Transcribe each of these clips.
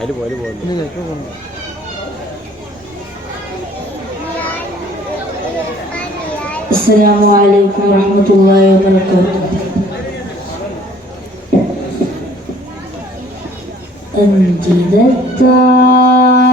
അതിൽ പോലെ പോകുന്നു السلام عليكم ورحمة الله وبركاته أنت ذا الطائر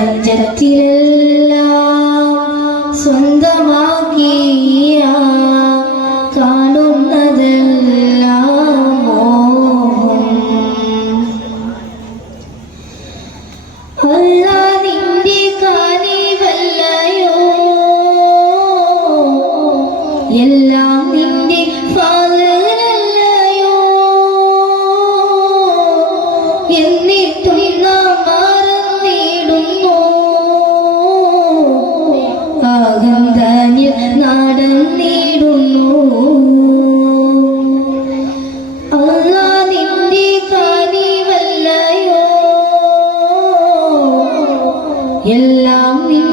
പ്രപഞ്ചത്തിലെല്ലാം സ്വന്തമാക്കിയ 也让你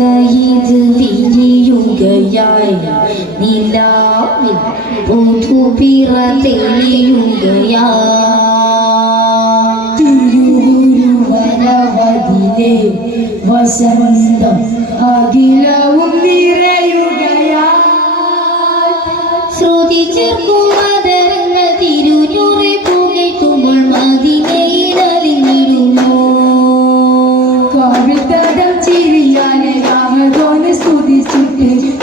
ഇത് വിരിയുകയായി നിലാവിൽ പുതുപിറ തെളിയുകയാതിലെ വസന്തം അഖിലവും All these two pages.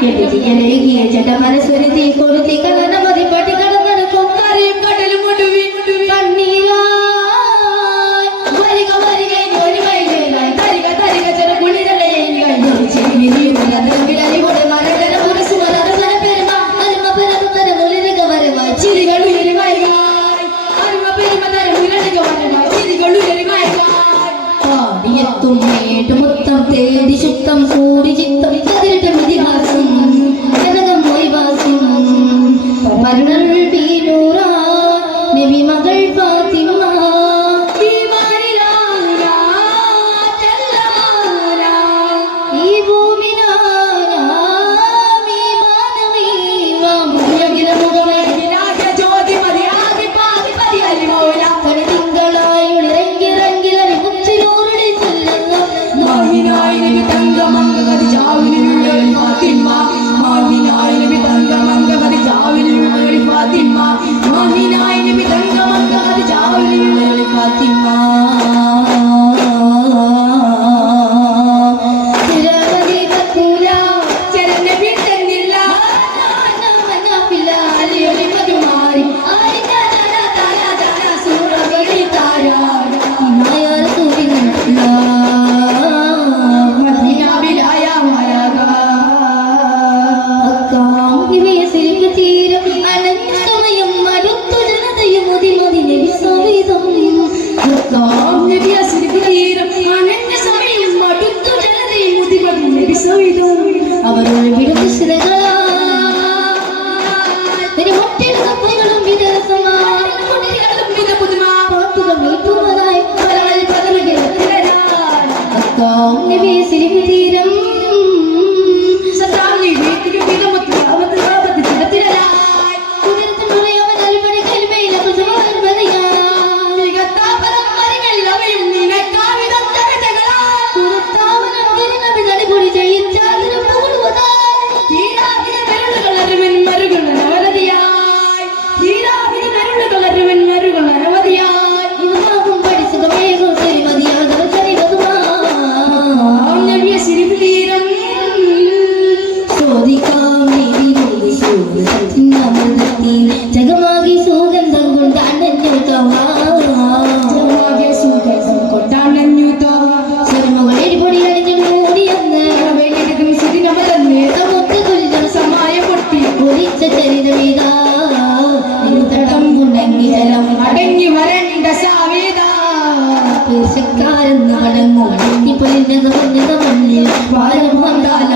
എന്റെ ജിയനരുകിയ ചട്ട മനസ്സൊരു തീ കൊടുത്തി സമയത്തും നേട്ടുമുത്തം തേടി ശുദ്ധം സൂര്യചിത്തം കതിരിട്ട ഇതിഹാസം. ജനകം മൊഴിവാസം മരുണരുൾ புனிதகு புனித மண்ணில் வாழும் வந்தால்